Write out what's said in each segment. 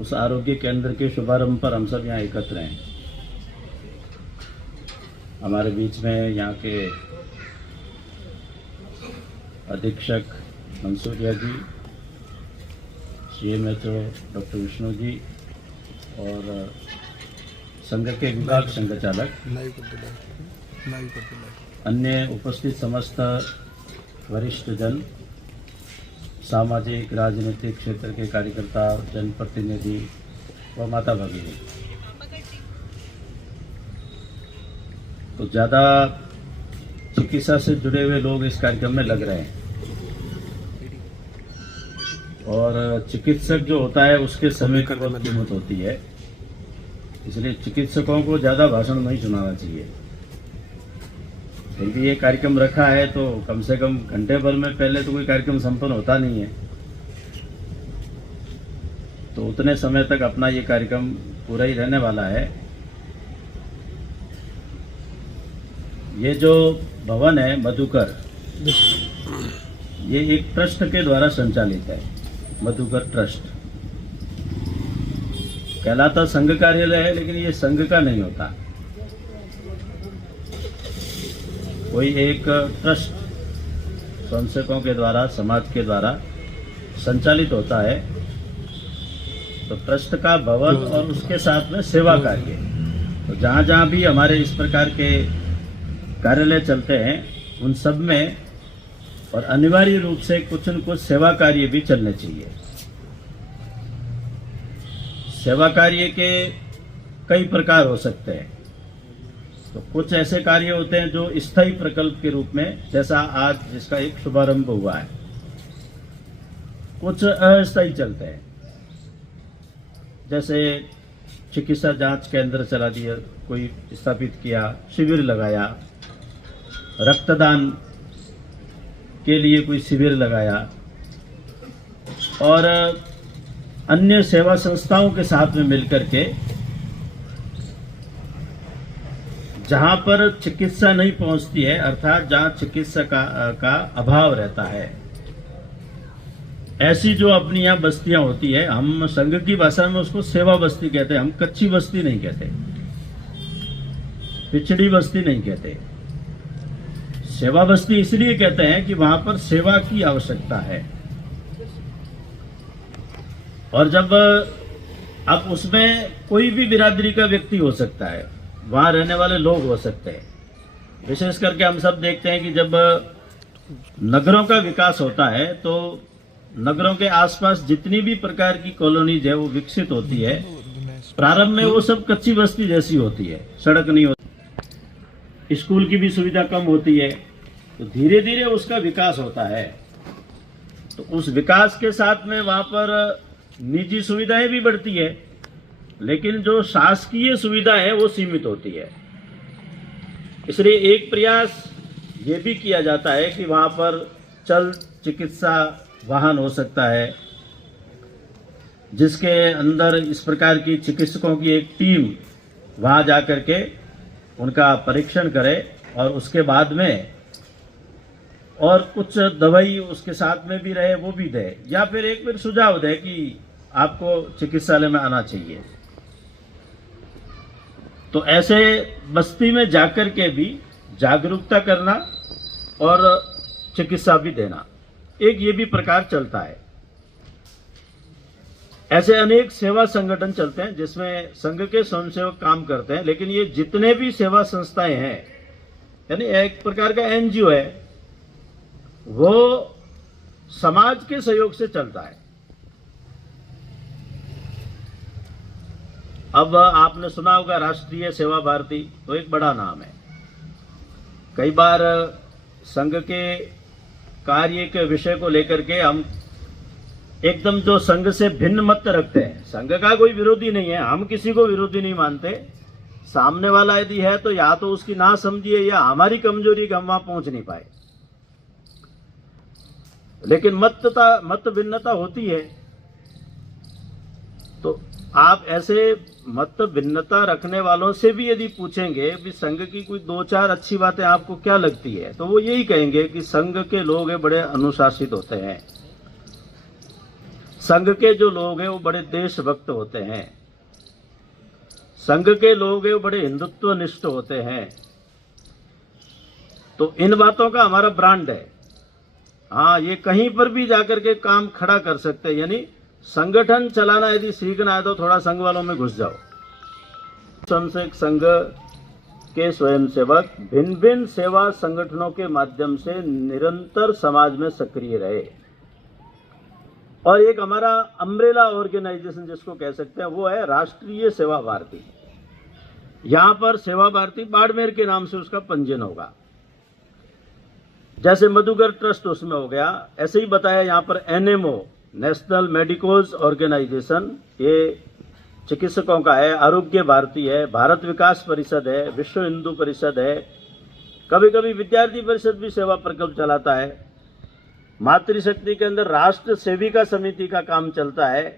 उस आरोग्य केंद्र के शुभारंभ पर हम सब यहाँ एकत्र हैं। हमारे बीच में यहाँ के अधीक्षक मंसूरिया जी, CMHO डॉक्टर विष्णु जी और संघ के विभाग संघचालक, अन्य उपस्थित समस्त वरिष्ठ जन, सामाजिक राजनीतिक क्षेत्र के कार्यकर्ता, जनप्रतिनिधि व माता भगिनी, तो ज़्यादा चिकित्सा से जुड़े हुए लोग इस कार्यक्रम में लग रहे हैं और चिकित्सक जो होता है उसके समय की बहुत कीमत होती है, इसलिए चिकित्सकों को ज़्यादा भाषण नहीं सुनाना चाहिए। यदि ये कार्यक्रम रखा है तो कम से कम घंटे भर में पहले तो कोई कार्यक्रम संपन्न होता नहीं है, तो उतने समय तक अपना ये कार्यक्रम पूरा ही रहने वाला है। ये जो भवन है मधुकर, ये एक ट्रस्ट के द्वारा संचालित है। मधुकर ट्रस्ट कहलाता संघ कार्यालय है, लेकिन ये संघ का नहीं होता, कोई एक ट्रस्ट स्वयंसेवकों के द्वारा, समाज के द्वारा संचालित होता है। तो ट्रस्ट का भवन और उसके साथ में सेवा कार्य, तो जहाँ जहाँ भी हमारे इस प्रकार के कार्यालय चलते हैं उन सब में और अनिवार्य रूप से कुछ न कुछ सेवा कार्य भी चलने चाहिए। सेवा कार्य के कई प्रकार हो सकते हैं, तो कुछ ऐसे कार्य होते हैं जो स्थायी प्रकल्प के रूप में, जैसा आज जिसका एक शुभारंभ हुआ है, कुछ अस्थायी चलते हैं, जैसे चिकित्सा जांच केंद्र चला दिया, कोई स्थापित किया, शिविर लगाया, रक्तदान के लिए कोई शिविर लगाया और अन्य सेवा संस्थाओं के साथ में मिलकर के जहां पर चिकित्सा नहीं पहुंचती है, अर्थात जहां चिकित्सा का अभाव रहता है, ऐसी जो अपनी यहाँ बस्तियां होती है, हम संघ की भाषा में उसको सेवा बस्ती कहते हैं, हम कच्ची बस्ती नहीं कहते, पिछड़ी बस्ती नहीं कहते। सेवा बस्ती इसलिए कहते हैं कि वहां पर सेवा की आवश्यकता है और जब अब उसमें कोई भी बिरादरी का व्यक्ति हो सकता है, वहां रहने वाले लोग हो सकते हैं। विशेष करके हम सब देखते हैं कि जब नगरों का विकास होता है तो नगरों के आसपास जितनी भी प्रकार की कॉलोनीज है वो विकसित होती है। प्रारंभ में वो सब कच्ची बस्ती जैसी होती है, सड़क नहीं होती, स्कूल की भी सुविधा कम होती है, तो धीरे धीरे उसका विकास होता है। तो उस विकास के साथ में वहां पर निजी सुविधाएं भी बढ़ती है, लेकिन जो शासकीय सुविधा है वो सीमित होती है। इसलिए एक प्रयास ये भी किया जाता है कि वहां पर चल चिकित्सा वाहन हो सकता है, जिसके अंदर इस प्रकार की चिकित्सकों की एक टीम वहां जाकर के उनका परीक्षण करे और उसके बाद में और कुछ दवाई उसके साथ में भी रहे वो भी दे, या फिर एक फिर सुझाव दे कि आपको चिकित्सालय में आना चाहिए। तो ऐसे बस्ती में जाकर के भी जागरूकता करना और चिकित्सा भी देना, एक ये भी प्रकार चलता है। ऐसे अनेक सेवा संगठन चलते हैं जिसमें संघ के स्वयंसेवक काम करते हैं, लेकिन ये जितने भी सेवा संस्थाएं हैं, यानी एक प्रकार का NGO है, वो समाज के सहयोग से चलता है। अब आपने सुना होगा राष्ट्रीय सेवा भारती, तो एक बड़ा नाम है। कई बार संघ के कार्य के विषय को लेकर के हम एकदम जो संघ से भिन्न मत रखते हैं। संघ का कोई विरोधी नहीं है, हम किसी को विरोधी नहीं मानते। सामने वाला यदि है तो या तो उसकी ना समझिए या हमारी कमजोरी कि हम वहां पहुंच नहीं पाए, लेकिन मत भिन्नता होती है। तो आप ऐसे मत भिन्नता रखने वालों से भी यदि पूछेंगे कि संघ की कोई दो चार अच्छी बातें आपको क्या लगती है, तो वो यही कहेंगे कि संघ के लोग बड़े अनुशासित होते हैं, संघ के जो लोग हैं वो बड़े देशभक्त होते हैं, संघ के लोग हैं वो बड़े हिंदुत्वनिष्ठ होते हैं। तो इन बातों का हमारा ब्रांड है। हाँ, ये कहीं पर भी जाकर के काम खड़ा कर सकते हैं। यानी संगठन चलाना यदि सीखना है तो थोड़ा संघ वालों में घुस जाओ। स्वयंसेवक संघ के स्वयंसेवक भिन्न भिन्न सेवा संगठनों के माध्यम से निरंतर समाज में सक्रिय रहे। और एक हमारा अम्ब्रेला ऑर्गेनाइजेशन जिसको कह सकते हैं वो है राष्ट्रीय सेवा भारती। यहां पर सेवा भारती बाड़मेर के नाम से उसका पंजीयन होगा। जैसे मधुकर ट्रस्ट उसमें हो गया, ऐसे ही बताया यहां पर एनएमओ नेशनल मेडिकोज ऑर्गेनाइजेशन, ये चिकित्सकों का है, आरोग्य भारती है, भारत विकास परिषद है, विश्व हिंदू परिषद है, कभी कभी विद्यार्थी परिषद भी सेवा प्रकल्प चलाता है। मातृशक्ति के अंदर राष्ट्र सेविका समिति का काम चलता है।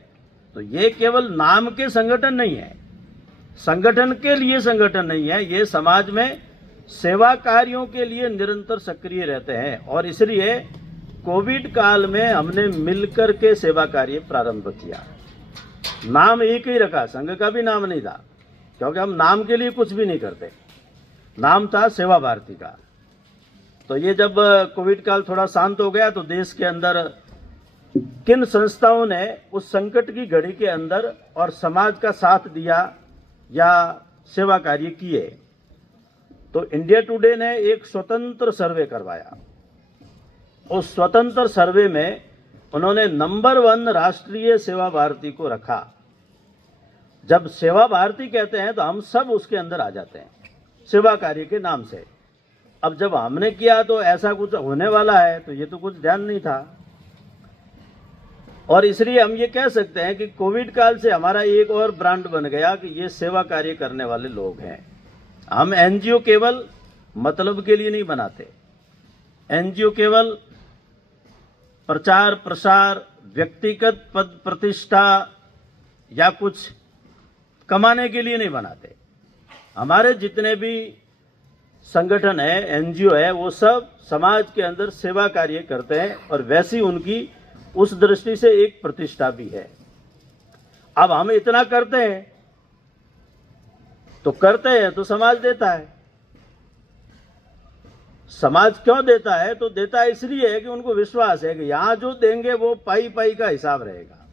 तो ये केवल नाम के संगठन नहीं है, संगठन के लिए संगठन नहीं है, ये समाज में सेवा कार्यों के लिए निरंतर सक्रिय रहते हैं। और इसलिए कोविड काल में हमने मिलकर के सेवा कार्य प्रारंभ किया। नाम एक ही रखा, संघ का भी नाम नहीं था, क्योंकि हम नाम के लिए कुछ भी नहीं करते। नाम था सेवा भारती का। तो ये जब कोविड काल थोड़ा शांत हो गया तो देश के अंदर किन संस्थाओं ने उस संकट की घड़ी के अंदर और समाज का साथ दिया या सेवा कार्य किए, तो इंडिया टुडे ने एक स्वतंत्र सर्वे करवाया। उस स्वतंत्र सर्वे में उन्होंने नंबर 1 राष्ट्रीय सेवा भारती को रखा। जब सेवा भारती कहते हैं तो हम सब उसके अंदर आ जाते हैं सेवा कार्य के नाम से। अब जब हमने किया तो ऐसा कुछ होने वाला है, तो ये तो कुछ ध्यान नहीं था। और इसलिए हम ये कह सकते हैं कि कोविड काल से हमारा एक और ब्रांड बन गया कि ये सेवा कार्य करने वाले लोग हैं। हम एनजीओ केवल मतलब के लिए नहीं बनाते, एनजीओ केवल प्रचार प्रसार, व्यक्तिगत पद प्रतिष्ठा या कुछ कमाने के लिए नहीं बनाते। हमारे जितने भी संगठन है, एनजीओ है, वो सब समाज के अंदर सेवा कार्य करते हैं और वैसी उनकी उस दृष्टि से एक प्रतिष्ठा भी है। अब हम इतना करते हैं तो समाज देता है। समाज क्यों देता है? तो देता है इसलिए है कि उनको विश्वास है कि यहां जो देंगे वो पाई पाई का हिसाब रहेगा,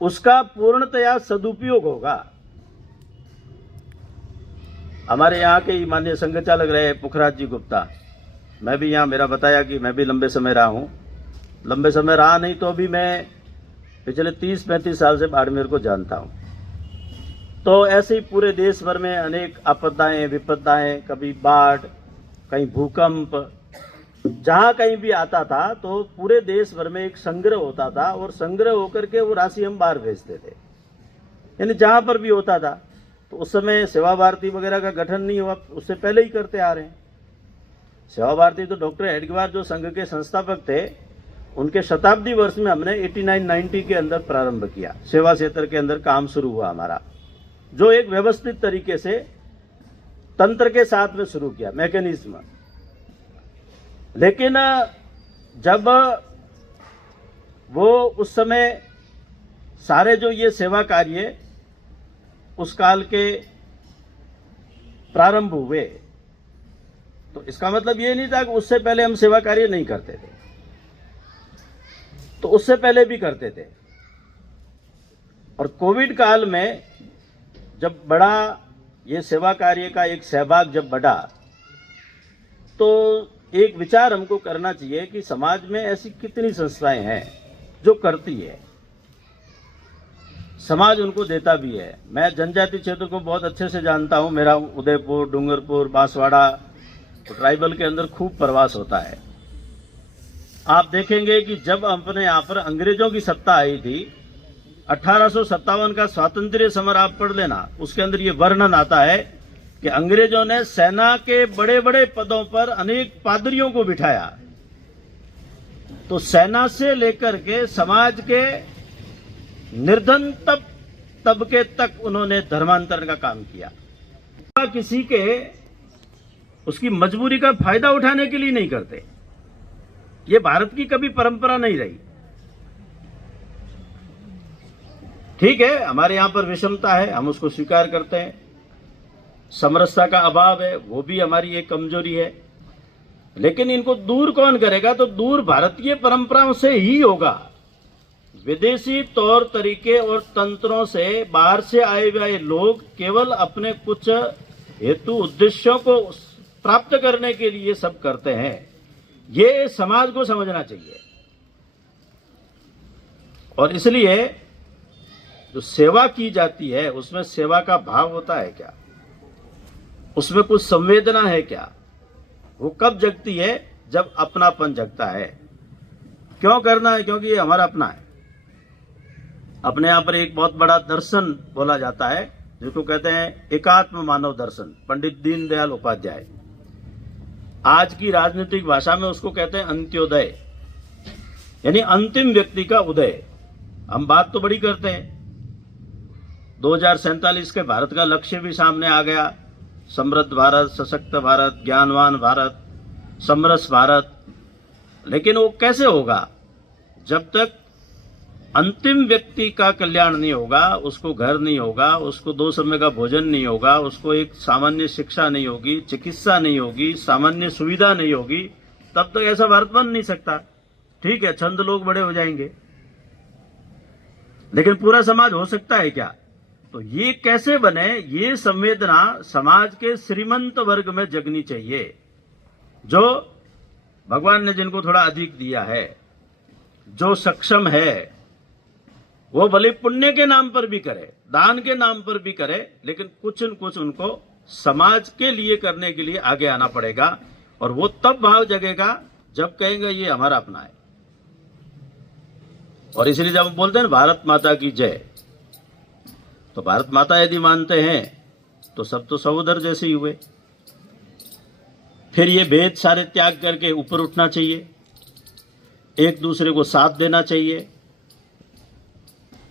उसका पूर्णतया सदुपयोग होगा। हमारे यहाँ के माननीय संघ चालक रहे पुखराज जी गुप्ता, मैं भी यहाँ, मेरा बताया कि मैं भी लंबे समय रहा हूँ। लंबे समय रहा नहीं तो भी मैं पिछले 30-35 साल से बाड़मेर को जानता हूँ। तो ऐसे ही पूरे देश भर में अनेक आपदाएं विपदाएं, कभी बाढ़, कहीं भूकंप, जहां कहीं भी आता था तो पूरे देश भर में एक संग्रह होता था और संग्रह होकर के वो राशि हम बाहर भेजते थे। यानी जहां पर भी होता था तो उस समय सेवा भारती वगैरह का गठन नहीं हुआ, उससे पहले ही करते आ रहे हैं। सेवा भारती तो डॉक्टर हेडगेवार जो संघ के संस्थापक थे, उनके शताब्दी वर्ष में हमने 89-90 के अंदर प्रारंभ किया। सेवा क्षेत्र के अंदर काम शुरू हुआ हमारा, जो एक व्यवस्थित तरीके से तंत्र के साथ में शुरू किया, मैकेनिज्म। लेकिन जब वो उस समय सारे जो ये सेवा कार्य उस काल के प्रारंभ हुए, तो इसका मतलब ये नहीं था कि उससे पहले हम सेवा कार्य नहीं करते थे, तो उससे पहले भी करते थे। और कोविड काल में जब बड़ा ये सेवा कार्य का एक सहभाग जब बढ़ा, तो एक विचार हमको करना चाहिए कि समाज में ऐसी कितनी संस्थाएं हैं जो करती है, समाज उनको देता भी है। मैं जनजाति क्षेत्र को बहुत अच्छे से जानता हूं, मेरा उदयपुर, डूंगरपुर, बांसवाड़ा, तो ट्राइबल के अंदर खूब प्रवास होता है। आप देखेंगे कि जब अपने यहाँ पर अंग्रेजों की सत्ता आई थी, 1857 का स्वातंत्र्य समर आप पढ़ लेना, उसके अंदर ये वर्णन आता है कि अंग्रेजों ने सेना के बड़े बड़े पदों पर अनेक पादरियों को बिठाया। तो सेना से लेकर के समाज के निर्धन तबके तक उन्होंने धर्मांतरण का काम किया। किसी के उसकी मजबूरी का फायदा उठाने के लिए नहीं करते। ये भारत की कभी परंपरा नहीं रही। ठीक है, हमारे यहाँ पर विषमता है, हम उसको स्वीकार करते हैं। समरसता का अभाव है, वो भी हमारी एक कमजोरी है। लेकिन इनको दूर कौन करेगा? तो दूर भारतीय परंपराओं से ही होगा। विदेशी तौर तरीके और तंत्रों से बाहर से आए हुए लोग केवल अपने कुछ हेतु उद्देश्यों को प्राप्त करने के लिए सब करते हैं। ये समाज को समझना चाहिए। और इसलिए जो सेवा की जाती है उसमें सेवा का भाव होता है क्या? उसमें कुछ संवेदना है क्या? वो कब जगती है? जब अपनापन जगता है। क्यों करना है? क्योंकि ये हमारा अपना है। अपने यहां पर एक बहुत बड़ा दर्शन बोला जाता है जिसको कहते हैं एकात्म मानव दर्शन, पंडित दीनदयाल उपाध्याय। आज की राजनीतिक भाषा में उसको कहते हैं अंत्योदय, यानी अंतिम व्यक्ति का उदय। हम बात तो बड़ी करते हैं, 2047 के भारत का लक्ष्य भी सामने आ गया, समृद्ध भारत, सशक्त भारत, ज्ञानवान भारत, समरस भारत। लेकिन वो कैसे होगा? जब तक अंतिम व्यक्ति का कल्याण नहीं होगा, उसको घर नहीं होगा, उसको 2 समय का भोजन नहीं होगा, उसको एक सामान्य शिक्षा नहीं होगी, चिकित्सा नहीं होगी, सामान्य सुविधा नहीं होगी, तब तक ऐसा भारत बन नहीं सकता। ठीक है, चंद लोग बड़े हो जाएंगे, लेकिन पूरा समाज हो सकता है क्या? तो ये कैसे बने? ये संवेदना समाज के श्रीमंत वर्ग में जगनी चाहिए, जो भगवान ने जिनको थोड़ा अधिक दिया है, जो सक्षम है, वो भले पुण्य के नाम पर भी करे, दान के नाम पर भी करे, लेकिन कुछ न कुछ उनको समाज के लिए करने के लिए आगे आना पड़ेगा। और वो तब भाव जगेगा जब कहेंगे ये हमारा अपना है। और इसलिए जब हम बोलते हैं भारत माता की जय, तो भारत माता यदि मानते हैं तो सब तो सहोदर जैसे ही हुए। फिर ये भेद सारे त्याग करके ऊपर उठना चाहिए, एक दूसरे को साथ देना चाहिए।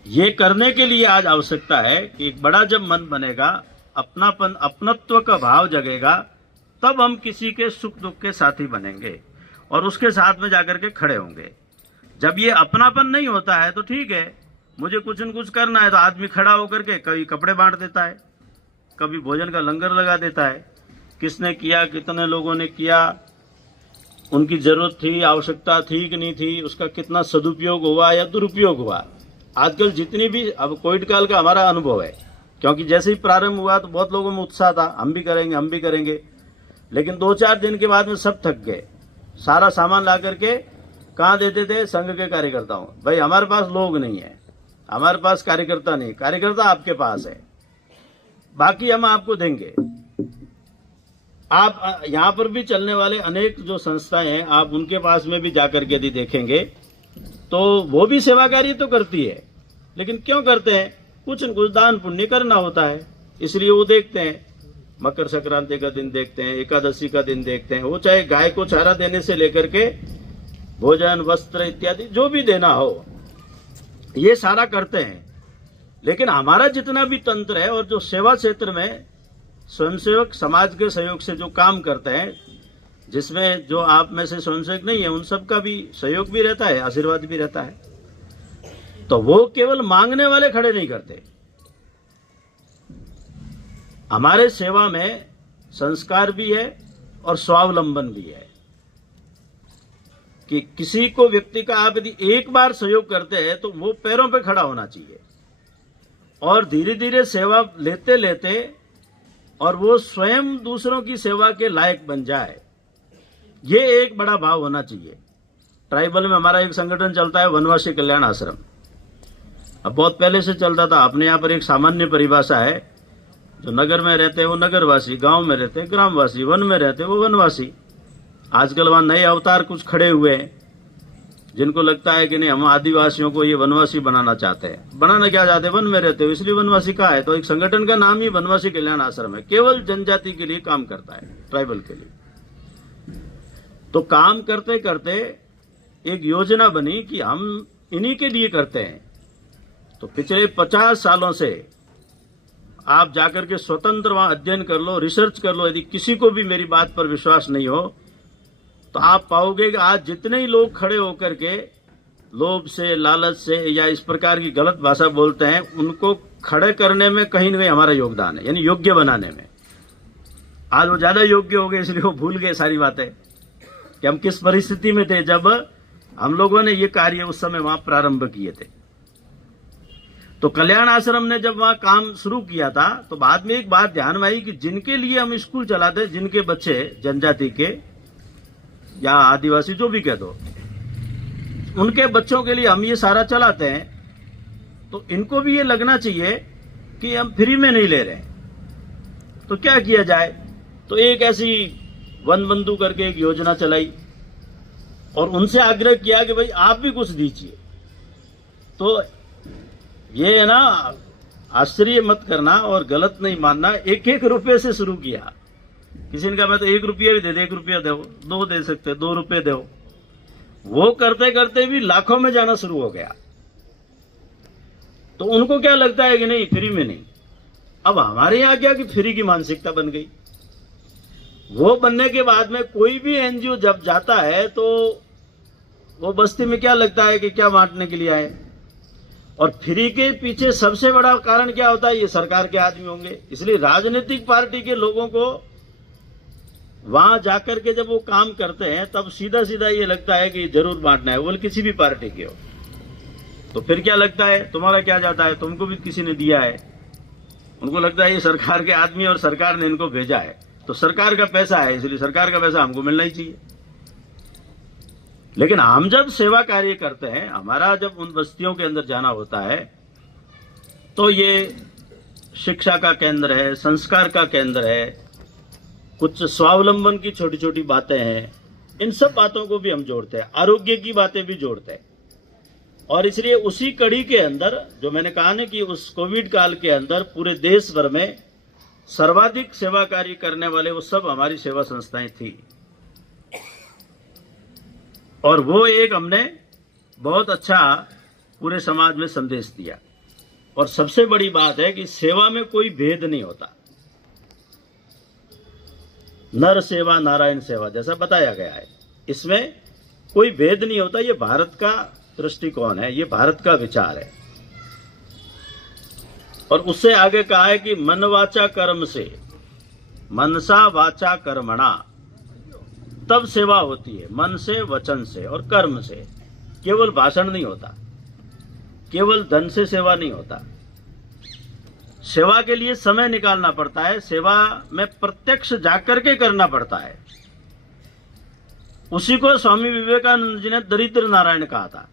ये करने के लिए आज आवश्यकता है कि एक बड़ा जब मन बनेगा, अपनापन, अपनत्व का भाव जगेगा, तब हम किसी के सुख दुख के साथी बनेंगे और उसके साथ में जाकर के खड़े होंगे। जब ये अपनापन नहीं होता है तो ठीक है, मुझे कुछ न कुछ करना है तो आदमी खड़ा होकर के कभी कपड़े बांट देता है, कभी भोजन का लंगर लगा देता है। किसने किया, कितने लोगों ने किया, उनकी जरूरत थी, आवश्यकता थी कि नहीं थी, उसका कितना सदुपयोग हुआ या दुरुपयोग हुआ। आजकल जितनी भी, अब कोविड काल का हमारा अनुभव है, क्योंकि जैसे ही प्रारंभ हुआ तो बहुत लोगों में उत्साह था, हम भी करेंगे, हम भी करेंगे। लेकिन 2-4 दिन के बाद में सब थक गए। सारा सामान ला करके कहाँ देते थे? संघ के कार्यकर्ताओं। भाई हमारे पास लोग नहीं है, हमारे पास कार्यकर्ता नहीं, कार्यकर्ता आपके पास है, बाकी हम आपको देंगे। आप यहाँ पर भी चलने वाले अनेक जो संस्थाएं हैं, आप उनके पास में भी जाकर के यदि देखेंगे तो वो भी सेवा कार्य तो करती है, लेकिन क्यों करते हैं? कुछ न कुछ दान पुण्य करना होता है, इसलिए वो देखते हैं। मकर संक्रांति का दिन देखते हैं, एकादशी का दिन देखते हैं, वो चाहे गाय को चारा देने से लेकर के भोजन, वस्त्र इत्यादि जो भी देना हो, ये सारा करते हैं। लेकिन हमारा जितना भी तंत्र है और जो सेवा क्षेत्र में स्वयंसेवक समाज के सहयोग से जो काम करते हैं, जिसमें जो आप में से स्वयंसेवक नहीं है उन सबका भी सहयोग भी रहता है, आशीर्वाद भी रहता है, तो वो केवल मांगने वाले खड़े नहीं करते। हमारे सेवा में संस्कार भी है और स्वावलंबन भी है कि किसी को, व्यक्ति का आप यदि एक बार सहयोग करते हैं तो वो पैरों पे खड़ा होना चाहिए और धीरे धीरे सेवा लेते लेते और वो स्वयं दूसरों की सेवा के लायक बन जाए, ये एक बड़ा भाव होना चाहिए। ट्राइबल में हमारा एक संगठन चलता है, वनवासी कल्याण आश्रम। अब बहुत पहले से चलता था। अपने यहाँ पर एक सामान्य परिभाषा है, जो नगर में रहते हैं वो नगरवासी, गांव में रहते हैं ग्रामवासी, वन में रहते हैं वो वनवासी। आजकल वहां नए अवतार कुछ खड़े हुए हैं, जिनको लगता है कि नहीं, हम आदिवासियों को ये वनवासी बनाना चाहते हैं। बनाना क्या चाहते हैं? वन में रहते हो इसलिए वनवासी कहा है। तो एक संगठन का नाम ही वनवासी कल्याण आश्रम है, केवल जनजाति के लिए काम करता है, ट्राइबल के लिए। तो काम करते करते एक योजना बनी कि हम इन्हीं के लिए करते हैं। तो पिछले 50 सालों से आप जाकर के स्वतंत्र वहां अध्ययन कर लो, रिसर्च कर लो। यदि किसी को भी मेरी बात पर विश्वास नहीं हो तो आप पाओगे कि आज जितने ही लोग खड़े होकर के लोभ से, लालच से या इस प्रकार की गलत भाषा बोलते हैं, उनको खड़े करने में कहीं न कहीं हमारा योगदान है, यानी योग्य बनाने में। आज वो ज्यादा योग्य हो गए, इसलिए वो भूल गए सारी बातें कि हम किस परिस्थिति में थे जब हम लोगों ने ये कार्य उस समय वहां प्रारंभ किए थे। तो कल्याण आश्रम ने जब वहां काम शुरू किया था, तो बाद में एक बात ध्यान में आई कि जिनके लिए हम स्कूल चलाते, जिनके बच्चे जनजाति के या आदिवासी जो भी कह दो, उनके बच्चों के लिए हम ये सारा चलाते हैं, तो इनको भी ये लगना चाहिए कि हम फ्री में नहीं ले रहे हैं। तो क्या किया जाए? तो एक ऐसी वन बंधु करके एक योजना चलाई और उनसे आग्रह किया कि भाई आप भी कुछ दीजिए। तो ये है ना, आश्चर्य मत करना और गलत नहीं मानना, 1-1 रुपये से शुरू किया। किसी ने कहा मैं तो 1 रुपया भी दे दे, 1 रुपया दो, 2 दे सकते, 2 रुपये दो। वो करते करते भी लाखों में जाना शुरू हो गया। तो उनको क्या लगता है कि नहीं, फ्री में नहीं। अब हमारे यहां क्या कि फ्री की मानसिकता बन गई। वो बनने के बाद में कोई भी एनजीओ जब जाता है तो वो बस्ती में क्या लगता है कि क्या बांटने के लिए आए। और फ्री के पीछे सबसे बड़ा कारण क्या होता है? ये सरकार के आदमी होंगे। इसलिए राजनीतिक पार्टी के लोगों को वहां जाकर के जब वो काम करते हैं तब सीधा सीधा ये लगता है कि जरूर बांटना है, वो किसी भी पार्टी के हो। तो फिर क्या लगता है, तुम्हारा क्या जाता है, तुमको भी किसी ने दिया है। उनको लगता है ये सरकार के आदमी और सरकार ने इनको भेजा है, तो सरकार का पैसा है, इसलिए सरकार का पैसा हमको मिलना ही चाहिए। लेकिन हम जब सेवा कार्य करते हैं, हमारा जब उन बस्तियों के अंदर जाना होता है, तो ये शिक्षा का केंद्र है, संस्कार का केंद्र है, कुछ स्वावलंबन की छोटी छोटी बातें हैं, इन सब बातों को भी हम जोड़ते हैं, आरोग्य की बातें भी जोड़ते हैं। और इसलिए उसी कड़ी के अंदर जो मैंने कहा ना कि उस कोविड काल के अंदर पूरे देश भर में सर्वाधिक सेवा कार्य करने वाले वो सब हमारी सेवा संस्थाएं थी। और वो एक हमने बहुत अच्छा पूरे समाज में संदेश दिया। और सबसे बड़ी बात है कि सेवा में कोई भेद नहीं होता। नर सेवा नारायण सेवा जैसा बताया गया है, इसमें कोई भेद नहीं होता। ये भारत का दृष्टिकोण है, ये भारत का विचार है। और उससे आगे कहा है कि मन वाचा कर्म से, मनसा वाचा कर्मणा, तब सेवा होती है। मन से, वचन से और कर्म से। केवल भाषण नहीं होता, केवल धन से सेवा नहीं होता। सेवा के लिए समय निकालना पड़ता है, सेवा में प्रत्यक्ष जाकर के करना पड़ता है। उसी को स्वामी विवेकानंद जी ने दरिद्र नारायण कहा था।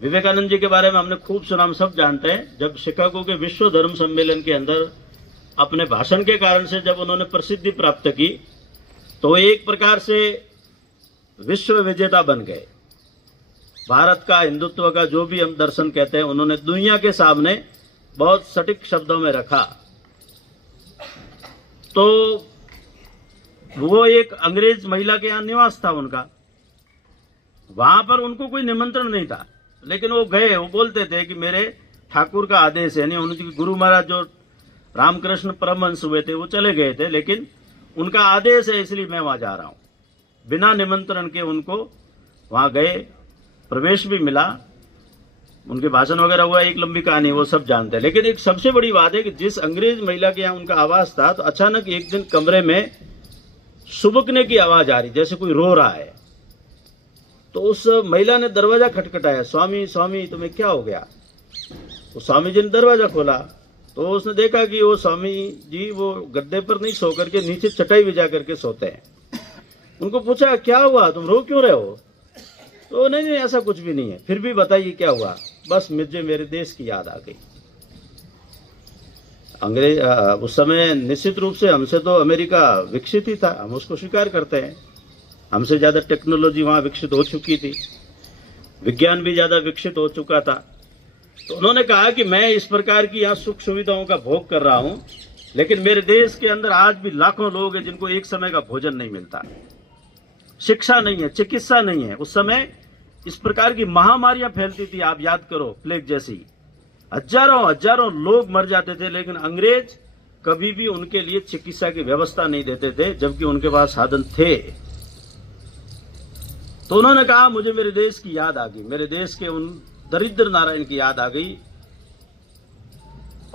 विवेकानंद जी के बारे में हमने खूब सुना, हम सब जानते हैं। जब शिकागो के विश्व धर्म सम्मेलन के अंदर अपने भाषण के कारण से जब उन्होंने प्रसिद्धि प्राप्त की, तो एक प्रकार से विश्व विजेता बन गए। भारत का, हिंदुत्व का जो भी हम दर्शन कहते हैं, उन्होंने दुनिया के सामने बहुत सटीक शब्दों में रखा। तो वो एक अंग्रेज महिला के यहाँ निवास था उनका, वहां पर उनको कोई निमंत्रण नहीं था, लेकिन वो गए। वो बोलते थे कि मेरे ठाकुर का आदेश है, यानी उनके गुरु महाराज जो रामकृष्ण परमहंस हुए थे वो चले गए थे, लेकिन उनका आदेश है इसलिए मैं वहां जा रहा हूं। बिना निमंत्रण के उनको वहां गए, प्रवेश भी मिला, उनके भाषण वगैरह हुआ, एक लंबी कहानी, वो सब जानते हैं। लेकिन एक सबसे बड़ी बात है कि जिस अंग्रेज महिला के यहाँ उनका आवास था, तो अचानक एक दिन कमरे में सुबकने की आवाज आ रही, जैसे कोई रो रहा है। तो उस महिला ने दरवाजा खटखटाया, स्वामी स्वामी तुम्हें क्या हो गया? तो स्वामी जी ने दरवाजा खोला, तो उसने देखा कि वो स्वामी जी वो गद्दे पर नहीं सो करके नीचे चटाई बिछा करके सोते हैं। उनको पूछा क्या हुआ, तुम रो क्यों रहे हो? तो नहीं ऐसा कुछ भी नहीं है। फिर भी बताइए क्या हुआ? बस मुझे मेरे देश की याद आ गई। अंग्रेज उस समय निश्चित रूप से हमसे तो अमेरिका विकसित ही था, हम उसको स्वीकार करते हैं। हमसे ज्यादा टेक्नोलॉजी वहां विकसित हो चुकी थी, विज्ञान भी ज्यादा विकसित हो चुका था। तो उन्होंने कहा कि मैं इस प्रकार की यहाँ सुख सुविधाओं का भोग कर रहा हूं, लेकिन मेरे देश के अंदर आज भी लाखों लोग हैं जिनको एक समय का भोजन नहीं मिलता, शिक्षा नहीं है, चिकित्सा नहीं है। उस समय इस प्रकार की महामारियां फैलती थी, आप याद करो, प्लेग जैसी, हजारों लोग मर जाते थे, लेकिन अंग्रेज कभी भी उनके लिए चिकित्सा की व्यवस्था नहीं देते थे, जबकि उनके पास साधन थे। तो उन्होंने कहा मुझे मेरे देश की याद आ गई, मेरे देश के उन दरिद्र नारायण की याद आ गई।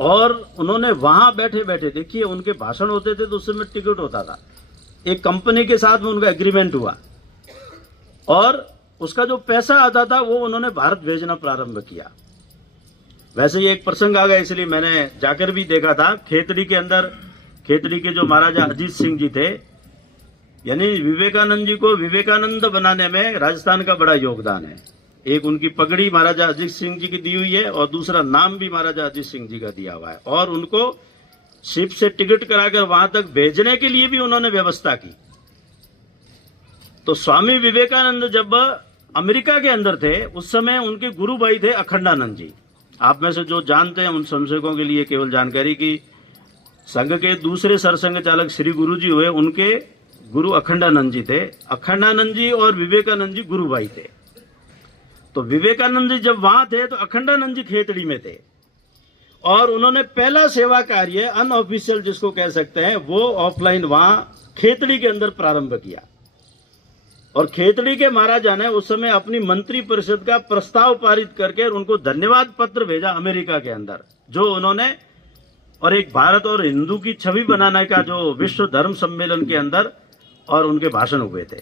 और उन्होंने वहां बैठे बैठे, देखिए उनके भाषण होते थे तो उस समय टिकट होता था, एक कंपनी के साथ में उनका एग्रीमेंट हुआ और उसका जो पैसा आता था वो उन्होंने भारत भेजना प्रारंभ किया। वैसे ही एक प्रसंग आ गया, इसलिए मैंने जाकर भी देखा था। खेतड़ी के अंदर, खेतड़ी के जो महाराजा अजीत सिंह जी थे, यानी विवेकानंद जी को विवेकानंद बनाने में राजस्थान का बड़ा योगदान है। एक उनकी पगड़ी महाराजा अजीत सिंह जी की दी हुई है और दूसरा नाम भी महाराजा अजीत सिंह जी का दिया हुआ है। और उनको शिप से टिकट कराकर वहां तक भेजने के लिए भी उन्होंने व्यवस्था की। तो स्वामी विवेकानंद जब अमेरिका के अंदर थे उस समय उनके गुरु भाई थे अखंडानंद जी। आप में से जो जानते हैं उन संशोधकों के लिए केवल जानकारी की संघ के दूसरे सरसंघ चालक श्री गुरु जी हुए, उनके गुरु अखंडानंद जी थे। अखंडानंद जी और विवेकानंद जी गुरु भाई थे। तो विवेकानंद जी जब वहां थे तो अखंडानंद जी खेतड़ी में थे और उन्होंने पहला सेवा कार्य अनऑफिशियल जिसको कह सकते हैं वो ऑफलाइन वहां खेतड़ी के अंदर प्रारंभ किया। और खेतड़ी के महाराजा ने उस समय अपनी मंत्री परिषद का प्रस्ताव पारित करके उनको धन्यवाद पत्र भेजा अमेरिका के अंदर, जो उन्होंने और एक भारत और हिंदू की छवि बनाने का जो विश्व धर्म सम्मेलन के अंदर और उनके भाषण हुए थे।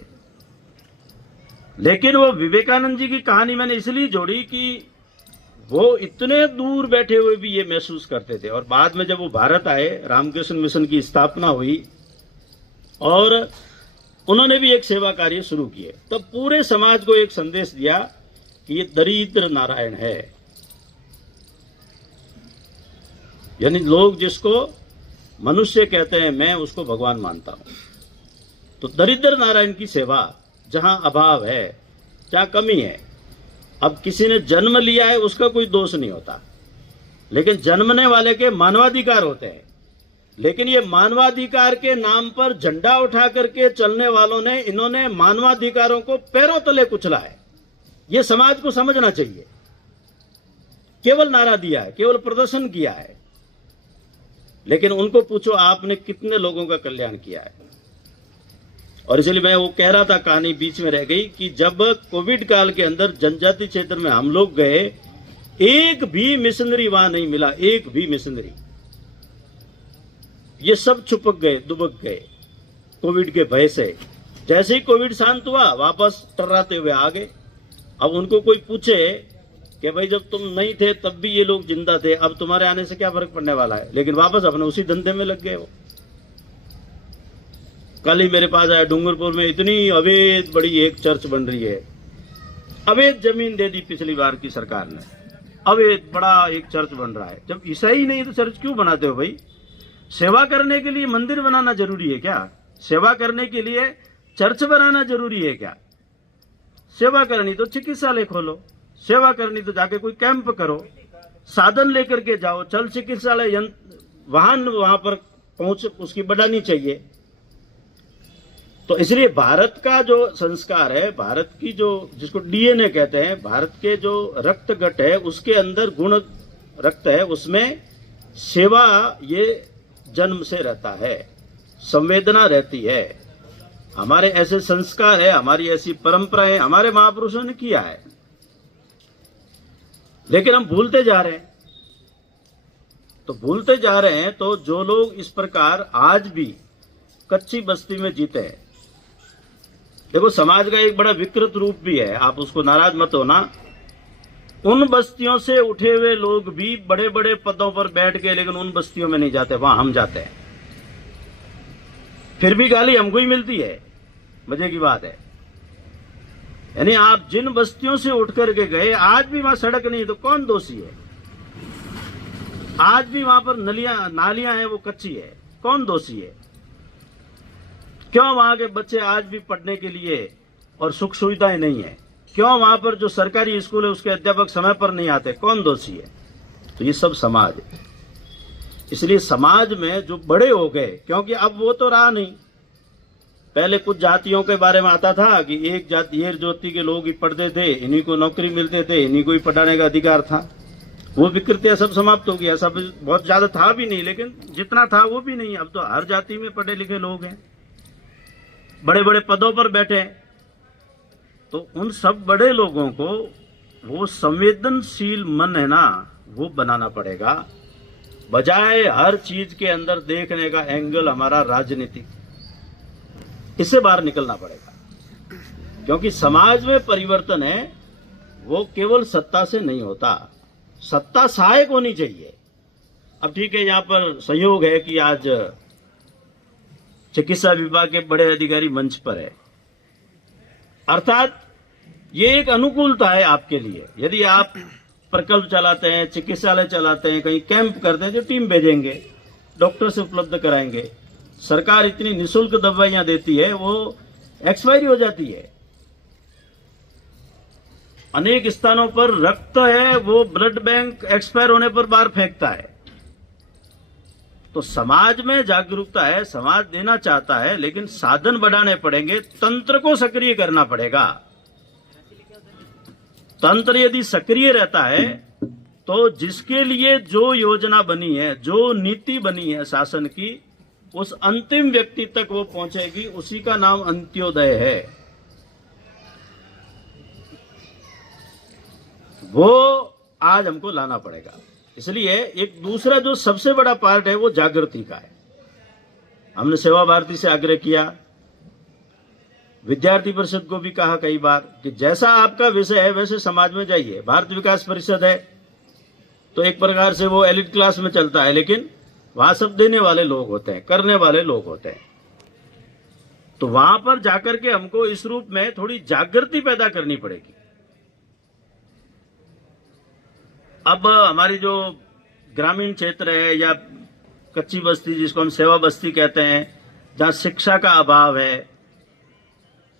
लेकिन वो विवेकानंद जी की कहानी मैंने इसलिए जोड़ी कि वो इतने दूर बैठे हुए भी ये महसूस करते थे। और बाद में जब वो भारत आए, रामकृष्ण मिशन की स्थापना हुई और उन्होंने भी एक सेवा कार्य शुरू किए, तब पूरे समाज को एक संदेश दिया कि ये दरिद्र नारायण है, यानी लोग जिसको मनुष्य कहते हैं मैं उसको भगवान मानता हूं। तो दरिद्र नारायण की सेवा, जहां अभाव है, जहां कमी है। अब किसी ने जन्म लिया है उसका कोई दोष नहीं होता, लेकिन जन्मने वाले के मानवाधिकार होते हैं। लेकिन ये मानवाधिकार के नाम पर झंडा उठा करके चलने वालों ने, इन्होंने मानवाधिकारों को पैरों तले कुचला है। ये समाज को समझना चाहिए। केवल नारा दिया है, केवल प्रदर्शन किया है, लेकिन उनको पूछो आपने कितने लोगों का कल्याण किया है। और इसलिए मैं वो कह रहा था, कहानी बीच में रह गई कि जब कोविड काल के अंदर जनजाति क्षेत्र में हम लोग गए, एक भी मिशनरी वहां नहीं मिला, एक भी मिशनरी। ये सब छुपक गए, दुबक गए कोविड के भय से। जैसे ही कोविड शांत हुआ वापस टर्राते हुए आ गए। अब उनको कोई पूछे कि भाई जब तुम नहीं थे तब भी ये लोग जिंदा थे, अब तुम्हारे आने से क्या फर्क पड़ने वाला है, लेकिन वापस अपने उसी धंधे में लग गए वो। कल ही मेरे पास आया, डूंगरपुर में इतनी अवैध बड़ी एक चर्च बन रही है, अवैध जमीन दे दी पिछली बार की सरकार ने, अवैध बड़ा एक चर्च बन रहा है। जब ईसाई नहीं तो चर्च क्यों बनाते हो भाई? सेवा करने के लिए मंदिर बनाना जरूरी है क्या? सेवा करने के लिए चर्च बनाना जरूरी है क्या? सेवा करनी तो चिकित्सालय खोलो, सेवा करनी तो जाके कोई कैंप करो, साधन लेकर के जाओ, चल चिकित्सालय वाहन वहां पर पहुंच उसकी बढ़ानी चाहिए। तो इसलिए भारत का जो संस्कार है, भारत की जो जिसको डीएनए कहते हैं, भारत के जो रक्त गट है उसके अंदर गुण रक्त है, उसमें सेवा ये जन्म से रहता है, संवेदना रहती है। हमारे ऐसे संस्कार है, हमारी ऐसी परंपराएं हमारे महापुरुषों ने किया है, लेकिन हम भूलते जा रहे हैं। तो भूलते जा रहे हैं तो जो लोग इस प्रकार आज भी कच्ची बस्ती में जीते हैं, देखो समाज का एक बड़ा विकृत रूप भी है, आप उसको नाराज मत होना। उन बस्तियों से उठे हुए लोग भी बड़े बड़े पदों पर बैठ गए, लेकिन उन बस्तियों में नहीं जाते, वहां हम जाते हैं, फिर भी गाली हमको ही मिलती है। मजे की बात है, यानी आप जिन बस्तियों से उठ करके गए, आज भी वहां सड़क नहीं तो कौन दोषी है? आज भी वहां पर नालियां हैं वो कच्ची है, कौन दोषी है? क्यों वहां के बच्चे आज भी पढ़ने के लिए और सुख सुविधाएं नहीं है? क्यों वहां पर जो सरकारी स्कूल है उसके अध्यापक समय पर नहीं आते, कौन दोषी है? तो ये सब समाज है। इसलिए समाज में जो बड़े हो गए, क्योंकि अब वो तो रहा नहीं। पहले कुछ जातियों के बारे में आता था कि एक जाति ये ज्योति के लोग ही पढ़ते थे, इन्हीं को नौकरी मिलते थे, इन्हीं को ही पढ़ाने का अधिकार था। वो विकृतियां सब समाप्त हो गया। सब बहुत ज्यादा था भी नहीं, लेकिन जितना था वो भी नहीं। अब तो हर जाति में पढ़े लिखे लोग हैं, बड़े बड़े पदों पर बैठे हैं। तो उन सब बड़े लोगों को वो संवेदनशील मन है ना, वो बनाना पड़ेगा, बजाय हर चीज के अंदर देखने का एंगल हमारा राजनीतिक, इससे बाहर निकलना पड़ेगा। क्योंकि समाज में परिवर्तन है वो केवल सत्ता से नहीं होता, सत्ता सहायक होनी चाहिए। अब ठीक है, यहां पर संयोग है कि आज चिकित्सा विभाग के बड़े अधिकारी मंच पर है, अर्थात ये एक अनुकूलता है आपके लिए। यदि आप प्रकल्प चलाते हैं, चिकित्सालय चलाते हैं, कहीं कैंप करते हैं, जो टीम भेजेंगे, डॉक्टर से उपलब्ध कराएंगे। सरकार इतनी निःशुल्क दवाइयां देती है, वो एक्सपायरी हो जाती है। अनेक स्थानों पर रक्त है, वो ब्लड बैंक एक्सपायर होने पर बाहर फेंकता है। तो समाज में जागरूकता है, समाज देना चाहता है, लेकिन साधन बढ़ाने पड़ेंगे, तंत्र को सक्रिय करना पड़ेगा। तंत्र यदि सक्रिय रहता है तो जिसके लिए जो योजना बनी है, जो नीति बनी है शासन की, उस अंतिम व्यक्ति तक वो पहुंचेगी। उसी का नाम अंत्योदय है। वो आज हमको लाना पड़ेगा। इसलिए एक दूसरा जो सबसे बड़ा पार्ट है वो जागृति का है। हमने सेवा भारती से आग्रह किया, विद्यार्थी परिषद को भी कहा कई बार कि जैसा आपका विषय है वैसे समाज में जाइए। भारत विकास परिषद है तो एक प्रकार से वो एलिट क्लास में चलता है, लेकिन वहां सब देने वाले लोग होते हैं, करने वाले लोग होते हैं। तो वहां पर जाकर के हमको इस रूप में थोड़ी जागृति पैदा करनी पड़ेगी। अब हमारी जो ग्रामीण क्षेत्र है या कच्ची बस्ती, जिसको हम सेवा बस्ती कहते हैं, जहां शिक्षा का अभाव है,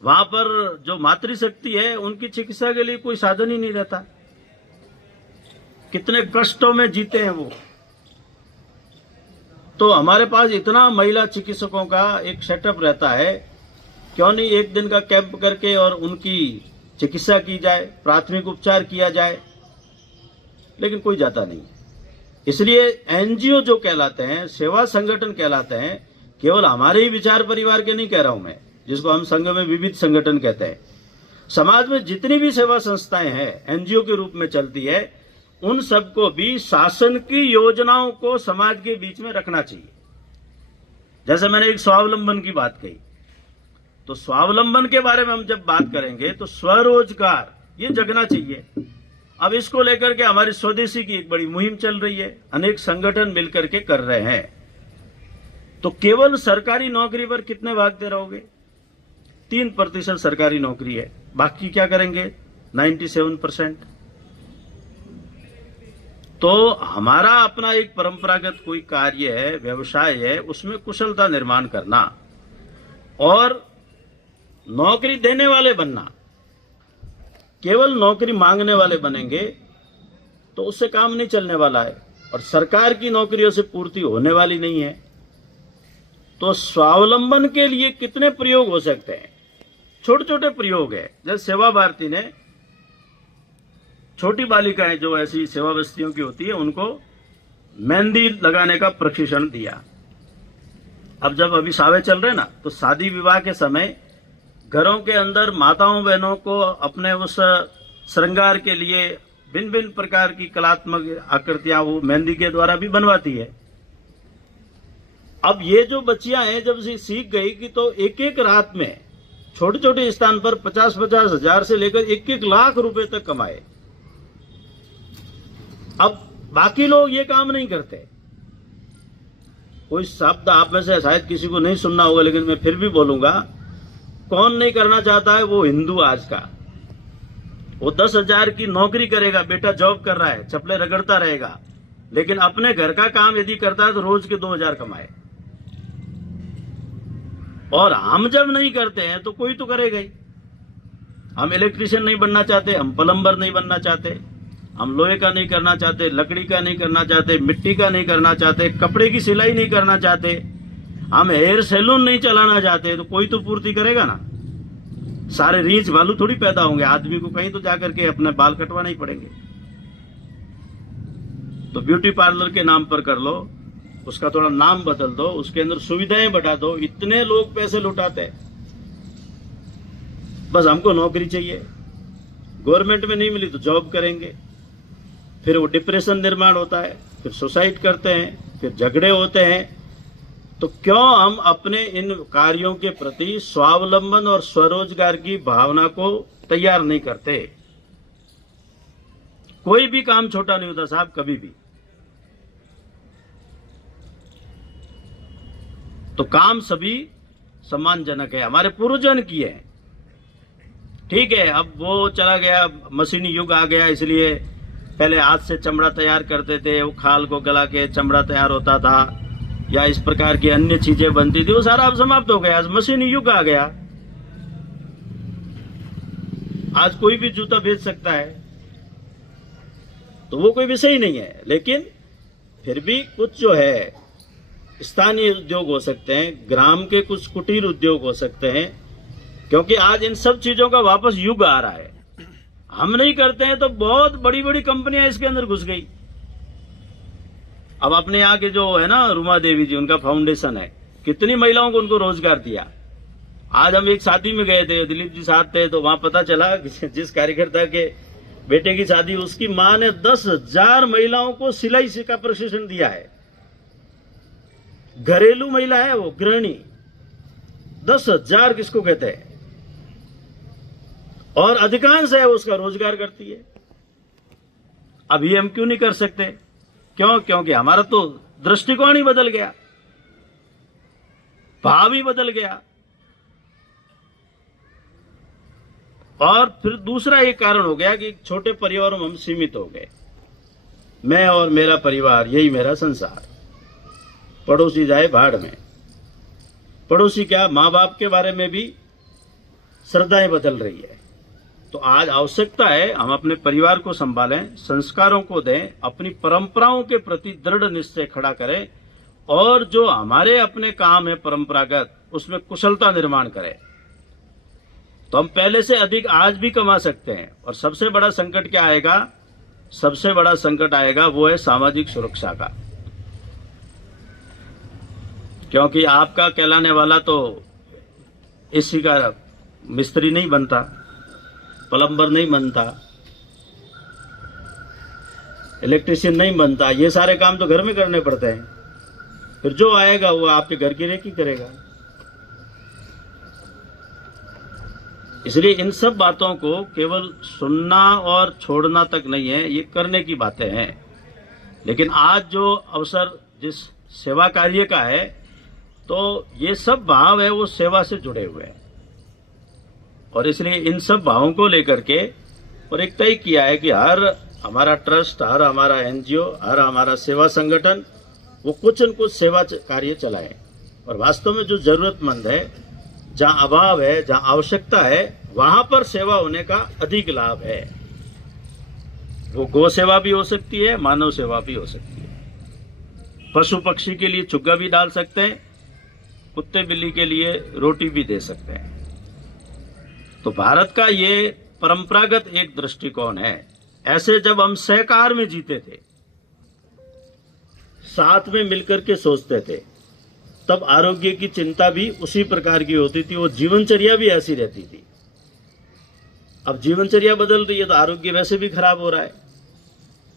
वहां पर जो मातृशक्ति है उनकी चिकित्सा के लिए कोई साधन ही नहीं रहता। कितने कष्टों में जीते हैं वो। तो हमारे पास इतना महिला चिकित्सकों का एक सेटअप रहता है, क्यों नहीं एक दिन का कैंप करके और उनकी चिकित्सा की जाए, प्राथमिक उपचार किया जाए। लेकिन कोई जाता नहीं। इसलिए एनजीओ जो कहलाते हैं, सेवा संगठन कहलाते हैं, केवल हमारे ही विचार परिवार के नहीं कह रहा हूं मैं, जिसको हम संघ में विविध संगठन कहते हैं। समाज में जितनी भी सेवा संस्थाएं हैं एनजीओ के रूप में चलती है, उन सबको भी शासन की योजनाओं को समाज के बीच में रखना चाहिए। जैसे मैंने एक स्वावलंबन की बात कही, तो स्वावलंबन के बारे में हम जब बात करेंगे तो स्वरोजगार ये जगना चाहिए। अब इसको लेकर के हमारी स्वदेशी की एक बड़ी मुहिम चल रही है, अनेक संगठन मिलकर के कर रहे हैं। तो केवल सरकारी नौकरी पर कितने भागते रहोगे? 3% सरकारी नौकरी है, बाकी क्या करेंगे? 97%। तो हमारा अपना एक परंपरागत कोई कार्य है, व्यवसाय है, उसमें कुशलता निर्माण करना और नौकरी देने वाले बनना। केवल नौकरी मांगने वाले बनेंगे तो उससे काम नहीं चलने वाला है, और सरकार की नौकरियों से पूर्ति होने वाली नहीं है। तो स्वावलंबन के लिए कितने प्रयोग हो सकते हैं? छोटे छोटे प्रयोग है। जैसे सेवा भारती ने छोटी बालिकाएं जो ऐसी सेवा बस्तियों की होती है, उनको मेहंदी लगाने का प्रशिक्षण दिया। अब जब अभी सावे चल रहे ना, तो शादी विवाह के समय घरों के अंदर माताओं बहनों को अपने उस श्रृंगार के लिए भिन्न भिन्न प्रकार की कलात्मक आकृतियां वो मेहंदी के द्वारा भी बनवाती है। अब ये जो बच्चियां हैं, जब से सीख गई कि तो एक एक रात में छोटे छोटे स्थान पर 50-50 हजार से लेकर 1-1 लाख रुपए तक कमाए। अब बाकी लोग ये काम नहीं करते। कोई शब्द आप में से शायद किसी को नहीं सुनना होगा, लेकिन मैं फिर भी बोलूंगा। कौन नहीं करना चाहता है? वो हिंदू आज का। वो 10,000 की नौकरी करेगा, बेटा जॉब कर रहा है, चप्पलें रगड़ता रहेगा, लेकिन अपने घर का काम यदि करता है तो रोज के 2,000 कमाए। और हम जब नहीं करते हैं तो कोई तो करेगा ही। हम इलेक्ट्रिशियन नहीं बनना चाहते, हम प्लम्बर नहीं बनना चाहते, हम लोहे का नहीं करना चाहते, लकड़ी का नहीं करना चाहते, मिट्टी का नहीं करना चाहते, कपड़े की सिलाई नहीं करना चाहते, हम हेयर सैलून नहीं चलाना चाहते, तो कोई तो पूर्ति करेगा ना। सारे रीछ भालू थोड़ी पैदा होंगे, आदमी को कहीं तो जाकर के अपने बाल कटवाना ही पड़ेंगे। तो ब्यूटी पार्लर के नाम पर कर लो, उसका थोड़ा नाम बदल दो, उसके अंदर सुविधाएं बढ़ा दो। इतने लोग पैसे लुटाते हैं। बस हमको नौकरी चाहिए, गवर्नमेंट में नहीं मिली तो जॉब करेंगे, फिर वो डिप्रेशन निर्माण होता है, फिर सुसाइड करते हैं, फिर झगड़े होते हैं। तो क्यों हम अपने इन कार्यों के प्रति स्वावलंबन और स्वरोजगार की भावना को तैयार नहीं करते? कोई भी काम छोटा नहीं होता साहब, कभी भी। तो काम सभी सम्मानजनक है, हमारे पूर्वजन किए हैं। ठीक है, अब वो चला गया, मशीनी युग आ गया, इसलिए पहले हाथ से चमड़ा तैयार करते थे, वो खाल को गला के चमड़ा तैयार होता था, या इस प्रकार की अन्य चीजें बनती थी, वो सारा अब समाप्त हो गया। आज मशीनी युग आ गया, आज कोई भी जूता बेच सकता है, तो वो कोई विषय ही नहीं है। लेकिन फिर भी कुछ जो है स्थानीय उद्योग हो सकते हैं, ग्राम के कुछ कुटीर उद्योग हो सकते हैं, क्योंकि आज इन सब चीजों का वापस युग आ रहा है। हम नहीं करते हैं तो बहुत बड़ी बड़ी कंपनियां इसके अंदर घुस गई। अब अपने यहाँ के जो है ना रुमा देवी जी, उनका फाउंडेशन है, कितनी महिलाओं को उनको रोजगार दिया। आज हम एक शादी में गए थे, दिलीप जी साथ थे, तो वहां पता चला जिस कार्यकर्ता के बेटे की शादी, उसकी मां ने 10,000 महिलाओं को सिलाई का प्रशिक्षण दिया है। घरेलू महिला है वो, गृहिणी। 10,000 किसको कहते हैं? और अधिकांश है उसका रोजगार करती है। अभी हम क्यों नहीं कर सकते? क्यों? क्योंकि हमारा तो दृष्टिकोण ही बदल गया, भाव ही बदल गया। और फिर दूसरा एक कारण हो गया कि छोटे परिवारों में हम सीमित हो गए। मैं और मेरा परिवार, यही मेरा संसार, पड़ोसी जाए भाड़ में। पड़ोसी क्या, मां बाप के बारे में भी श्रद्धाएं बदल रही है। तो आज आवश्यकता है हम अपने परिवार को संभालें, संस्कारों को दें, अपनी परंपराओं के प्रति दृढ़ निश्चय खड़ा करें, और जो हमारे अपने काम है परंपरागत, उसमें कुशलता निर्माण करें। तो हम पहले से अधिक आज भी कमा सकते हैं। और सबसे बड़ा संकट क्या आएगा? सबसे बड़ा संकट आएगा वो है सामाजिक सुरक्षा का। क्योंकि आपका कहलाने वाला तो एसी का मिस्त्री नहीं बनता, प्लम्बर नहीं बनता, इलेक्ट्रिशियन नहीं बनता, ये सारे काम तो घर में करने पड़ते हैं। फिर जो आएगा वो आपके घर की रेकी करेगा। इसलिए इन सब बातों को केवल सुनना और छोड़ना तक नहीं है, ये करने की बातें हैं। लेकिन आज जो अवसर जिस सेवा कार्य का है, तो ये सब भाव है वो सेवा से जुड़े हुए हैं। और इसलिए इन सब भावों को लेकर के और एक तय किया है कि हर हमारा ट्रस्ट, हर हमारा एनजीओ, हर हमारा सेवा संगठन वो कुछ न कुछ सेवा कार्य चलाए। और वास्तव में जो जरूरतमंद है, जहां अभाव है, जहां आवश्यकता है, वहां पर सेवा होने का अधिक लाभ है। वो गौ सेवा भी हो सकती है, मानव सेवा भी हो सकती है। पशु पक्षी के लिए चुग्गा भी डाल सकते हैं, कुत्ते बिल्ली के लिए रोटी भी दे सकते हैं। तो भारत का ये परंपरागत एक दृष्टिकोण है। ऐसे जब हम सहकार में जीते थे, साथ में मिलकर के सोचते थे, तब आरोग्य की चिंता भी उसी प्रकार की होती थी, वो जीवनचर्या भी ऐसी रहती थी। अब जीवनचर्या बदल रही है तो आरोग्य वैसे भी खराब हो रहा है।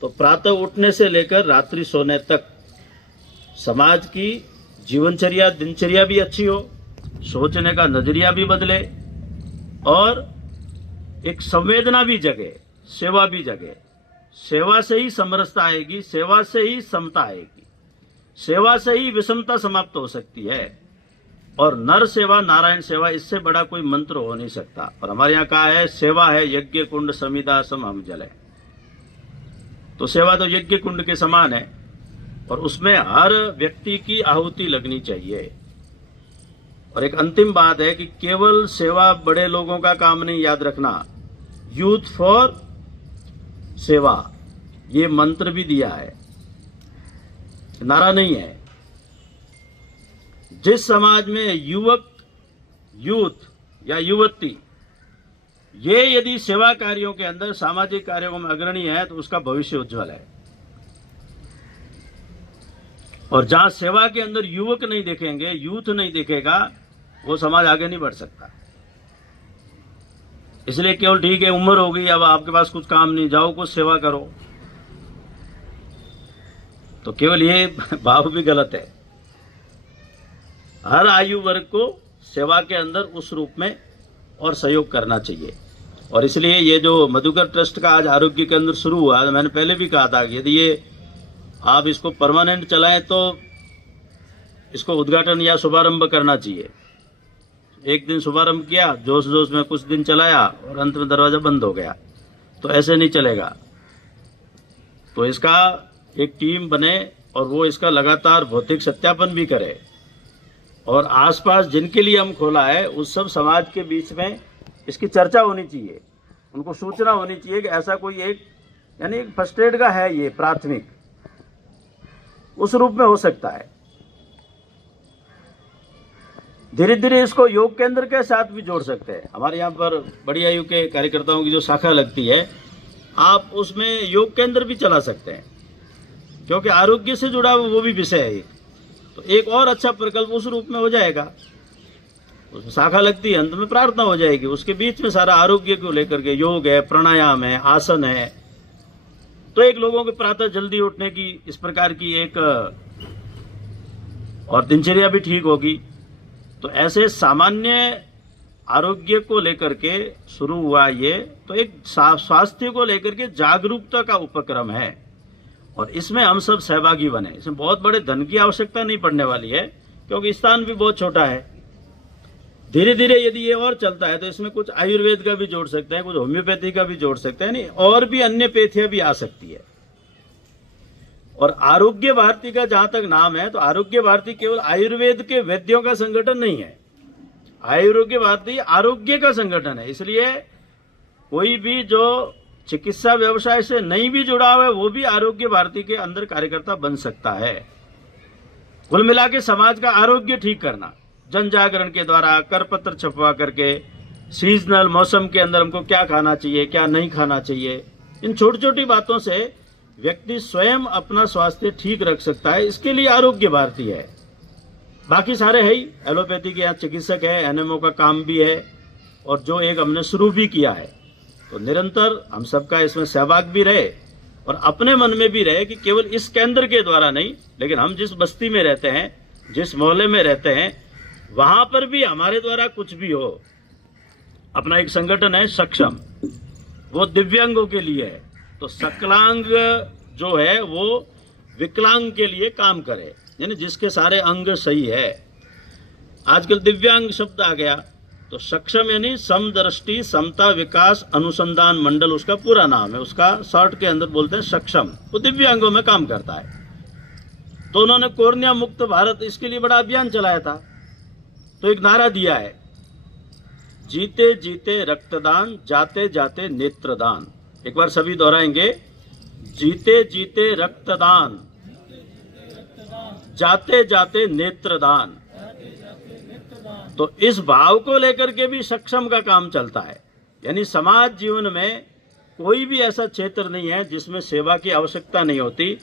तो प्रातः उठने से लेकर रात्रि सोने तक समाज की जीवनचर्या, दिनचर्या भी अच्छी हो, सोचने का नजरिया भी बदले, और एक संवेदना भी जगे, सेवा भी जगे। सेवा से ही समरसता आएगी, सेवा से ही समता आएगी, सेवा से ही विषमता समाप्त हो सकती है। और नर सेवा नारायण सेवा, इससे बड़ा कोई मंत्र हो नहीं सकता। और हमारे यहाँ कहा है, सेवा है यज्ञ कुंड समिधा सम हम जले। तो सेवा तो यज्ञ कुंड के समान है, और उसमें हर व्यक्ति की आहुति लगनी चाहिए। और एक अंतिम बात है कि केवल सेवा बड़े लोगों का काम नहीं, याद रखना, यूथ फॉर सेवा, ये मंत्र भी दिया है, नारा नहीं है। जिस समाज में युवक, यूथ या युवती ये यदि सेवा कार्यों के अंदर, सामाजिक कार्यों में अग्रणी है, तो उसका भविष्य उज्जवल है। और जहां सेवा के अंदर युवक नहीं देखेंगे, यूथ नहीं देखेगा, वो समाज आगे नहीं बढ़ सकता। इसलिए केवल ठीक है उम्र हो गई, अब आपके पास कुछ काम नहीं, जाओ कुछ सेवा करो, तो केवल ये भाव भी गलत है। हर आयु वर्ग को सेवा के अंदर उस रूप में और सहयोग करना चाहिए। और इसलिए ये जो मधुकर ट्रस्ट का आज आरोग्य केंद्र शुरू हुआ, मैंने पहले भी कहा था कि यदि ये आप इसको परमानेंट चलाएं तो इसको उद्घाटन या शुभारंभ करना चाहिए। एक दिन शुभारंभ किया, जोश जोश में कुछ दिन चलाया और अंत में दरवाजा बंद हो गया, तो ऐसे नहीं चलेगा। तो इसका एक टीम बने और वो इसका लगातार भौतिक सत्यापन भी करे, और आसपास जिनके लिए हम खोला है उस सब समाज के बीच में इसकी चर्चा होनी चाहिए, उनको सूचना होनी चाहिए कि ऐसा कोई एक यानी एक फर्स्ट एड का है, ये प्राथमिक उस रूप में हो सकता है। धीरे धीरे इसको योग केंद्र के साथ भी जोड़ सकते हैं। हमारे यहाँ पर बड़ी आयु के कार्यकर्ताओं की जो शाखा लगती है, आप उसमें योग केंद्र भी चला सकते हैं, क्योंकि आरोग्य से जुड़ा वो भी विषय है। तो एक और अच्छा प्रकल्प उस रूप में हो जाएगा, उसमें शाखा लगती है, अंत में प्रार्थना हो जाएगी, उसके बीच में सारा आरोग्य को लेकर के योग है, प्राणायाम है, आसन है। तो एक लोगों के प्रातः जल्दी उठने की इस प्रकार की एक और दिनचर्या भी ठीक होगी। तो ऐसे सामान्य आरोग्य को लेकर के शुरू हुआ ये, तो एक स्वास्थ्य को लेकर के जागरूकता का उपक्रम है, और इसमें हम सब सहभागी बने। इसमें बहुत बड़े धन की आवश्यकता नहीं पड़ने वाली है, क्योंकि स्थान भी बहुत छोटा है। धीरे धीरे यदि ये और चलता है तो इसमें कुछ आयुर्वेद का भी जोड़ सकते हैं, कुछ होम्योपैथी का भी जोड़ सकते हैं, नहीं और भी अन्य पैथियां भी आ सकती है। और आरोग्य भारती का जहां तक नाम है, तो आरोग्य भारती केवल आयुर्वेद के वैद्यों का संगठन नहीं है, आरोग्य भारती आरोग्य का संगठन है। इसलिए कोई भी जो चिकित्सा व्यवसाय से नहीं भी जुड़ा हुआ है, वो भी आरोग्य भारती के अंदर कार्यकर्ता बन सकता है। कुल मिला के समाज का आरोग्य ठीक करना, जन जागरण के द्वारा, करपत्र छपवा करके, सीजनल मौसम के अंदर हमको क्या खाना चाहिए, क्या नहीं खाना चाहिए, इन छोटी छोटी बातों से व्यक्ति स्वयं अपना स्वास्थ्य ठीक रख सकता है। इसके लिए आरोग्य भारती है। बाकी सारे है ही, एलोपैथी के यहाँ चिकित्सक है, एनएमओ का काम भी है, और जो एक हमने शुरू भी किया है। तो निरंतर हम सबका इसमें सहभाग भी रहे, और अपने मन में भी रहे कि केवल इस केंद्र के द्वारा नहीं, लेकिन हम जिस बस्ती में रहते हैं, जिस मोहल्ले में रहते हैं, वहां पर भी हमारे द्वारा कुछ भी हो। अपना एक संगठन है सक्षम, वो दिव्यांगों के लिए है। तो सकलांग जो है वो विकलांग के लिए काम करे, यानी जिसके सारे अंग सही है। आजकल दिव्यांग शब्द आ गया, तो सक्षम यानी समदृष्टि समता विकास अनुसंधान मंडल उसका पूरा नाम है, उसका शॉर्ट के अंदर बोलते हैं सक्षम। वो दिव्यांगों में काम करता है। तो उन्होंने कोर्निया मुक्त भारत, इसके लिए बड़ा अभियान चलाया था। तो एक नारा दिया है, जीते जीते रक्तदान, जाते जाते नेत्रदान। एक बार सभी दोहराएंगे, जीते जीते रक्तदान, जाते जाते नेत्रदान। तो इस भाव को लेकर के भी सक्षम का काम चलता है। यानी समाज जीवन में कोई भी ऐसा क्षेत्र नहीं है जिसमें सेवा की आवश्यकता नहीं होती,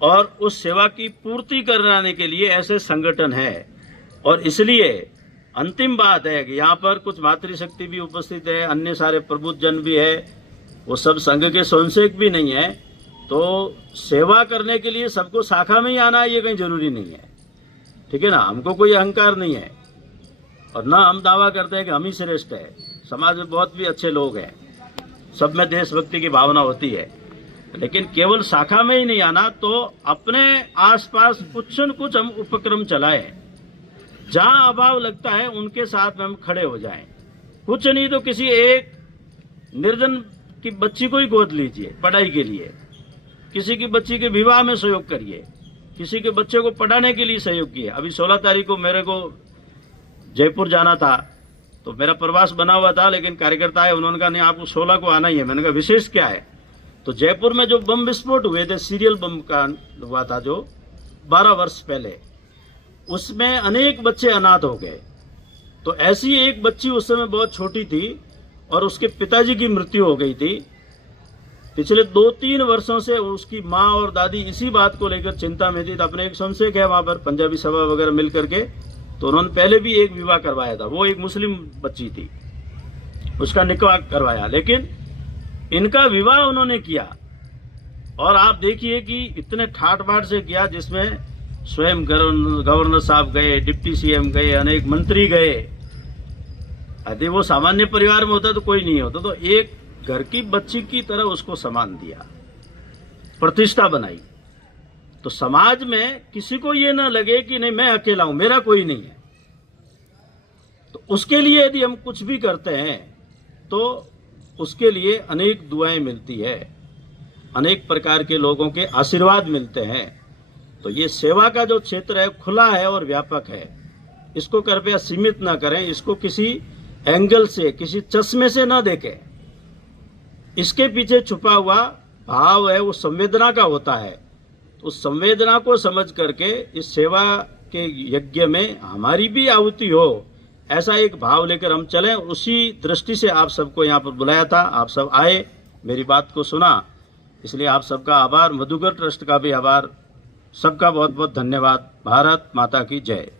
और उस सेवा की पूर्ति कराने के लिए ऐसे संगठन है। और इसलिए अंतिम बात है कि यहाँ पर कुछ मातृशक्ति भी उपस्थित है, अन्य सारे प्रबुद्ध जन भी है, वो सब संघ के स्वयंसेवक भी नहीं है। तो सेवा करने के लिए सबको शाखा में ही आना ये कहीं जरूरी नहीं है, ठीक है ना। हमको कोई अहंकार नहीं है, और ना हम दावा करते हैं कि हम ही श्रेष्ठ है। समाज में बहुत भी अच्छे लोग हैं, सब में देशभक्ति की भावना होती है, लेकिन केवल शाखा में ही नहीं आना। तो अपने आसपास कुछ न कुछ हम उपक्रम चलाएं, जहां अभाव लगता है उनके साथ में हम खड़े हो जाएं। कुछ नहीं तो किसी एक निर्धन की बच्ची को ही गोद लीजिए पढ़ाई के लिए, किसी की बच्ची के विवाह में सहयोग करिए, किसी के बच्चे को पढ़ाने के लिए सहयोग किए। अभी 16 तारीख को मेरे को जयपुर जाना था, तो मेरा प्रवास बना हुआ था, लेकिन कार्यकर्ता है, उन्होंने कहा नहीं आपको 16 को आना ही है। मैंने कहा विशेष क्या है? तो जयपुर में जो बम विस्फोट हुए थे, सीरियल बम का हुआ था जो 12 वर्ष पहले, उसमें अनेक बच्चे अनाथ हो गए। तो ऐसी एक बच्ची उस समय बहुत छोटी थी और उसके पिताजी की मृत्यु हो गई थी। पिछले 2-3 वर्षों से उसकी माँ और दादी इसी बात को लेकर चिंता में थी। तो अपने एक संशय है वहां पर, पंजाबी सभा वगैरह मिल करके, तो उन्होंने पहले भी एक विवाह करवाया था, वो एक मुस्लिम बच्ची थी। उसका निकाह करवाया, लेकिन इनका विवाह उन्होंने किया। और आप देखिए कि इतने ठाट बाट से किया, जिसमें स्वयं गवर्नर साहब गए, डिप्टी सीएम गए, अनेक मंत्री गए। यदि वो सामान्य परिवार में होता तो कोई नहीं होता, तो एक घर की बच्ची की तरह उसको सम्मान दिया, प्रतिष्ठा बनाई। तो समाज में किसी को ये ना लगे कि नहीं मैं अकेला हूं, मेरा कोई नहीं है। तो उसके लिए यदि हम कुछ भी करते हैं तो उसके लिए अनेक दुआएं मिलती है, अनेक प्रकार के लोगों के आशीर्वाद मिलते हैं। तो ये सेवा का जो क्षेत्र है खुला है और व्यापक है, इसको कृपया सीमित ना करें, इसको किसी एंगल से, किसी चश्मे से ना देखें। इसके पीछे छुपा हुआ भाव है वो संवेदना का होता है। उस संवेदना को समझ करके इस सेवा के यज्ञ में हमारी भी आहुति हो, ऐसा एक भाव लेकर हम चलें। उसी दृष्टि से आप सबको यहाँ पर बुलाया था, आप सब आए, मेरी बात को सुना, इसलिए आप सबका आभार। मधुकर ट्रस्ट का भी आभार। सबका बहुत बहुत धन्यवाद। भारत माता की जय।